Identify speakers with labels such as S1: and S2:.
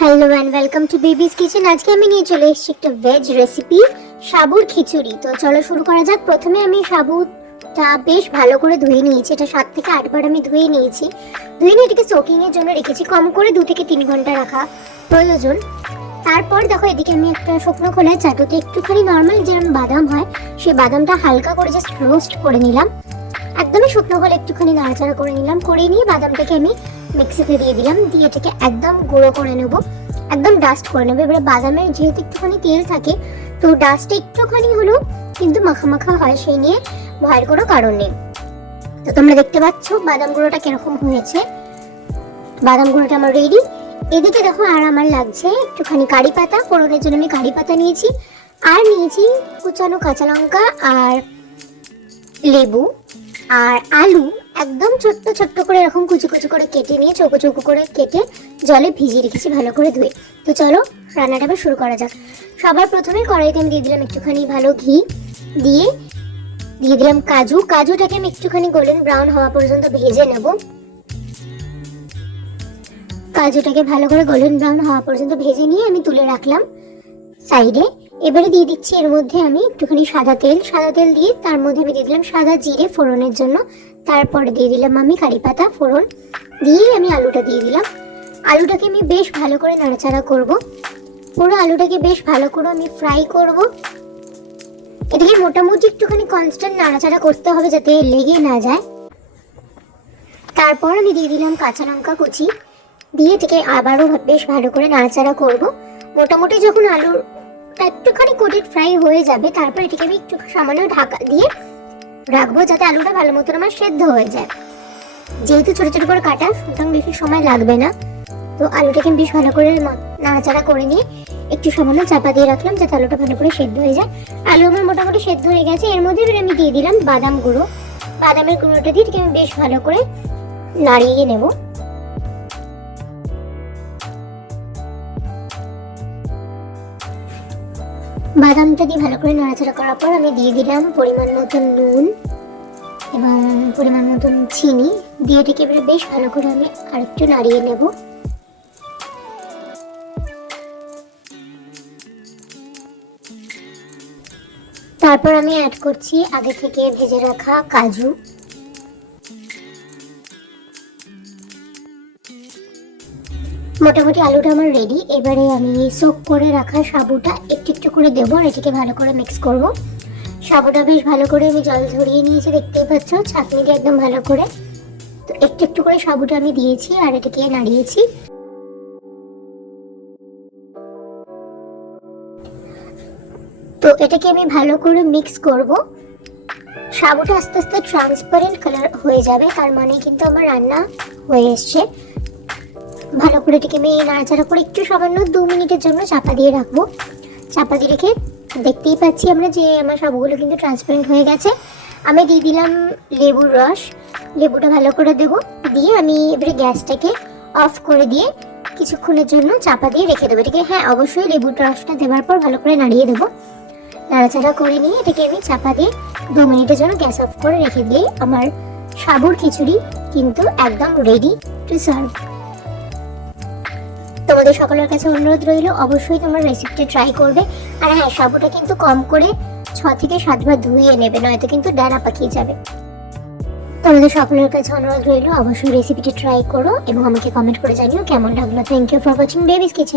S1: Hello and welcome to baby's kitchen আজকে আমি নিয়ে চলে এসেছি একটা ভেজ রেসিপি সাবুর খিচুড়ি। তো চলো শুরু করা যাক। প্রথমে আমি সাবুটা বেশ ভালো করে ধুয়ে নিয়েছি। এটা সাত থেকে আটবার আমি ধুয়ে নিয়েছি। ধুয়ে নিয়ে এটাকে সোকিং এর জন্য রেখেছি। কম করে দু থেকে তিন ঘণ্টা রাখা প্রয়োজন। তারপর দেখো এদিকে আমি একটা শুকনো খোলায় চাটুতে একটুখানি নর্মাল যেরকম বাদাম হয় সেই বাদামটা হালকা করে জাস্ট রোস্ট করে নিলাম। একদমই শুকনো হলে একটুখানি নাড়াচাড়া করে নিলাম, করে নিয়ে বাদামটাকে আমি মিক্সিতে দিয়ে দিলাম, দিয়ে এটাকে একদম গুঁড়ো করে নেব, একদম ডাস্ট করে নেব। এবারে বাদামের যেহেতু একটুখানি তেল থাকে, তো ডাস্টটা একটুখানি হলেও কিন্তু মাখা মাখা হয় সেই নিয়ে ভয়ের কোনো কারণ নেই। তো তোমরা দেখতে পাচ্ছ বাদাম গুঁড়োটা কীরকম হয়েছে। বাদাম গুঁড়োটা আমার রেডি এদিকে দেখো আর আমার লাগছে একটুখানি কারি পাতা, ফোড়নের জন্য আমি কারি পাতা নিয়েছি। আর নিয়েছি কুচানো কাঁচা লঙ্কা আর লেবু। আর আলু একদম ছোট্ট ছোট্ট করে এরকম কুচি কুচি করে কেটে নিয়ে, চৌকো চৌকো করে কেটে জলে ভিজিয়ে রেখেছি ভালো করে ধুয়ে। তো চলো, রান্নাটা আবার শুরু করা যাক। সবার প্রথমে কড়াইতে আমি দিয়ে দিলাম একটুখানি ভালো ঘি। দিয়ে দিয়ে দিলাম কাজু। কাজুটাকে আমি একটুখানি গোল্ডেন ব্রাউন হওয়া পর্যন্ত ভেজে নেব। কাজুটাকে ভালো করে গোল্ডেন ব্রাউন হওয়া পর্যন্ত ভেজে নিয়ে আমি তুলে রাখলাম। সাইডে এবারে দিয়ে দিচ্ছি এর মধ্যে আমি একটুখানি সাদা তেল। সাদা তেল দিয়ে তার মধ্যে আমি দিয়ে দিলাম সাদা জিরে ফোড়নের জন্য। তারপরে দিয়ে দিলাম আমি কারি পাতা ফোড়ন। দিয়ে আমি আলুটা দিয়ে দিলাম। আলুটাকে আমি বেশ ভালো করে নাড়াচাড়া করব। পুরো আলুটাকে বেশ ভালো করে আমি ফ্রাই করব। এটাকে মোটামুটি একটুখানি কনস্ট্যান্ট নাড়াচাড়া করতে হবে যাতে লেগে না যায়। তারপর আমি দিয়ে দিলাম কাঁচা লঙ্কা কুচি। দিয়ে এটাকে আবারও বেশ ভালো করে নাড়াচাড়া করব। মোটামুটি যখন আলুর একটুখানি কোটেড ফ্রাই হয়ে যাবে, তারপর এটাকে আমি একটু সামান্য ঢাকা দিয়ে রাখব যাতে আলুটা ভালো মতন আমার সেদ্ধ হয়ে যায়। যেহেতু ছোট ছোট করে কাটা, সুতরাং বেশি সময় লাগবে না। তো আলুটাকে বেশ ভালো করে নাড়াচাড়া করে নিয়ে একটু সামান্য চাপা দিয়ে রাখলাম যাতে আলুটা ভালো করে সেদ্ধ হয়ে যায়। আলু আমার মোটামুটি সেদ্ধ হয়ে গেছে, এর মধ্যে এবার আমি দিয়ে দিলাম বাদাম গুঁড়ো। বাদামের গুঁড়োটা দিয়ে আমি বেশ ভালো করে নাড়িয়ে নেব। বাদামটা দিয়ে ভালো করে নাড়াচাড়া করার পর আমি দিয়ে দিলাম পরিমাণ মতন নুন এবং পরিমাণ মতন চিনি। দিয়ে এটাকে এবারে বেশ ভালো করে আমি আরেকটু নাড়িয়ে নেব। তারপর আমি অ্যাড করছি আগে থেকে ভেজে রাখা কাজু। মোটামুটি আলুটা আমার রেডি এবারে আমি সোক করে রাখা সাবুটা একটু একটু করে দেবো আর এটাকে ভালো করে মিক্স করব। সাবুটা বেশ ভালো করে আমি জল ঝরিয়ে নিয়েছি, দেখতেই পাচ্ছ? দিয়ে একদম ভালো করে। তো একটু একটু করে সাবুটা আমি দিয়েছি আর এটাকে নাড়িয়েছি। তো এটাকে আমি ভালো করে মিক্স করব। সাবুটা আস্তে আস্তে ট্রান্সপারেন্ট কালার হয়ে যাবে, তার মানে কিন্তু আমার রান্না হয়ে এসছে। ভালো করে এটাকে আমি নাড়াচাড়া করে একটু সামান্য দু মিনিটের জন্য চাপা দিয়ে রাখব। চাপা দিয়ে রেখে দেখতেই পাচ্ছি আমরা যে আমার সবগুলো কিন্তু ট্রান্সপারেন্ট হয়ে গেছে। আমি দিয়ে দিলাম লেবুর রস। লেবুটা ভালো করে দেবো। দিয়ে আমি এবারে গ্যাসটাকে অফ করে দিয়ে কিছুক্ষণের জন্য চাপা দিয়ে রেখে দেবো। এটাকে হ্যাঁ অবশ্যই লেবুর রসটা দেওয়ার পর ভালো করে নাড়িয়ে দেবো। নাড়াচাড়া করে নিয়ে এটাকে আমি চাপা দিয়ে দু মিনিটের জন্য গ্যাস অফ করে রেখে দিলেই আমার সাবুর খিচুড়ি কিন্তু একদম রেডি টু সার্ভ তোমাদের সকলের কাছে অনুরোধ রইল, অবশ্যই তোমরা রেসিপিটা ট্রাই করবে। আর হ্যাঁ সাবুটা কিন্তু কম করে ছ থেকে সাতবার ধুয়ে নেবে, নয়তো কিন্তু ডানা পাকিয়ে যাবে। তোমাদের সকলের কাছে অনুরোধ রইল, অবশ্যই রেসিপিটি ট্রাই করো এবং আমাকে কমেন্ট করে জানিও কেমন লাগল। Thank you for watching baby's kitchen